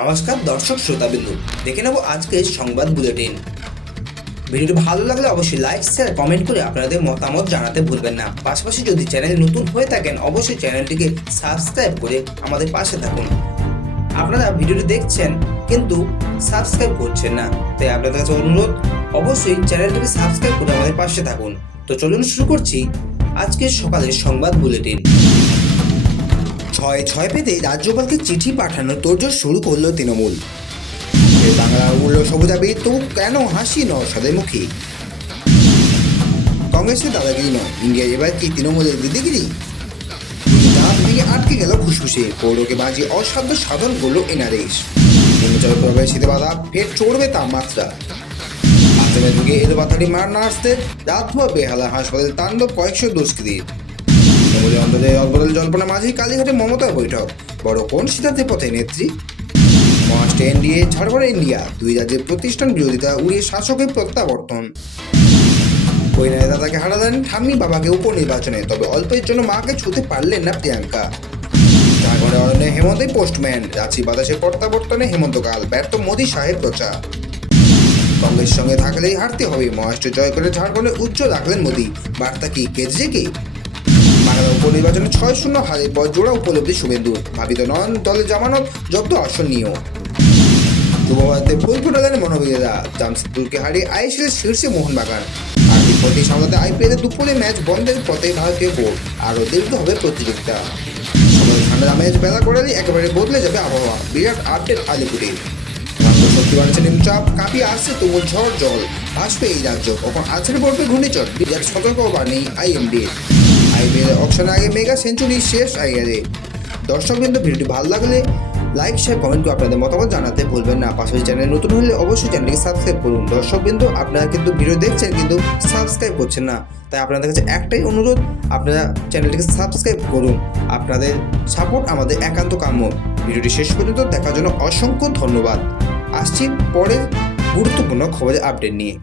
নমস্কার দর্শক শ্রোতাবিন্দু। দেখে নেব আজকের সংবাদ বুলেটিন। ভিডিওটি ভালো লাগলে অবশ্যই লাইক শেয়ার কমেন্ট করে আপনাদের মতামত জানাতে ভুলবেন না। পাশাপাশি যদি চ্যানেল নতুন হয়ে থাকেন, অবশ্যই চ্যানেলটিকে সাবস্ক্রাইব করে আমাদের পাশে থাকুন। আপনারা ভিডিওটি দেখছেন, কিন্তু সাবস্ক্রাইব করছেন না। তাই আপনাদের কাছে অনুরোধ, অবশ্যই চ্যানেলটিকে সাবস্ক্রাইব করে আমাদের পাশে থাকুন। তো চলুন শুরু করছি আজকের সকালের সংবাদ বুলেটিন। ছয় ছয় পেতে রাজ্যপালকে চিঠি পাঠানোর তোড়জোড় শুরু করল তৃণমূল। বাংলা মূল্য সবুজাবি তবু কেন হাসি নসাদের মুখী? কংগ্রেসের দাদাগিরি নয়, ইন্ডিয়া এবার কি তৃণমূলের দিদিগিরি? দাঁত আটকে গেল ফুসফুসে পৌরকে বাজি অসাধ্য সাধন করল এনআরএস নিম্নচাপ প্রভাবে শীতে বাধা, ফের চড়বে তাপমাত্রা। আশ্রমে ঢুকে এলো বাতারি মার নার্সদের, রাত বেহালা হাসপাতালে তাণ্ডব কয়েকশো দুষ্কৃতীর। তৃণমূলের অন্তরে অল্পদল জল্পনা মাঝেই কালীঘাটে মমতার বৈঠক। বড় কোন সিদ্ধান্তের পথে নেত্রী? মহারাষ্ট্রে এনডিএ ঝাড়খণ্ড ইন্ডিয়া। দুই রাজ্যের প্রতিষ্ঠান বিরোধিতা উড়িয়ে শাসকের প্রত্যাবর্তন। কৈনায় দাদাকে হারালেন ঠাম্মি, বাবাকে উপনির্বাচনে। তবে অল্পের জন্য মাকে ছুতে পারলেন না প্রিয়াঙ্কা। ঝাড়খণ্ডে অরণ্যে হেমন্তই পোস্টম্যান। রাঁচি বাতাসের প্রত্যাবর্তনে হেমন্তকাল। ব্যর্থ মোদী সাহেব প্রচার। কংগ্রেস সঙ্গে থাকলেই হারতে হবে। মহারাষ্ট্র জয় করে ঝাড়খণ্ডে উচ্চ রাখলেন মোদী। বার্তা কি কেজরিকে বাংলা উপনির্বাচনে ছয় শূন্য হারের পর জোড়া উপলব্ধি শুভেন্দু। ভাবিত নন দলে জামানত জব্দ আসন নিয়েও যুব ভারতে ফুল ফুটালেন মনোবীরেরা জামশেদপুরকে হারিয়ে আইএসএল শীর্ষে মোহনবাগান। আর্থিক ক্ষতি সামলাতে আইপিএলে দুপুরে ম্যাচ বন্ধের পথে ভারতীয় বোর্ড। আরও দীর্ঘ হবে প্রতিযোগিতা। ঠান্ডা ম্যাচ বেলা করালেই একেবারে বদলে যাবে আবহাওয়া। বিরাট আপডেট আলিপুরে। শক্তি বাড়ছে নিম্নচাপ, কাঁপিয়ে আসছে তুমুল ঝড় জল। ভাসবে এই রাজ্য। কখন আছড়ে পড়বে ঘূর্ণিঝড়? বিরাট সতর্ক বাণী আইএমডি আইপিএল অপশনের আগে মেগা সেঞ্চুরি শেষ আইয়ারে। দর্শকবৃন্দ ভিডিওটি ভালো লাগলে লাইক শেয়ার কমেন্ট করে আপনাদের মতামত জানাতে ভুলবেন না। পাশাপাশি চ্যানেল নতুন হলে অবশ্যই চ্যানেলটিকে সাবস্ক্রাইব করুন। দর্শকবৃন্দ আপনারা কিন্তু ভিডিও দেখছেন কিন্তু সাবস্ক্রাইব করছেন না। তাই আপনাদের কাছে একটাই অনুরোধ, আপনারা চ্যানেলটিকে সাবস্ক্রাইব করুন। আপনাদের সাপোর্ট আমাদের একান্ত কাম্য। ভিডিওটি শেষ পর্যন্ত দেখার জন্য অসংখ্য ধন্যবাদ। আসছি পরের গুরুত্বপূর্ণ খবরের আপডেট নিয়ে।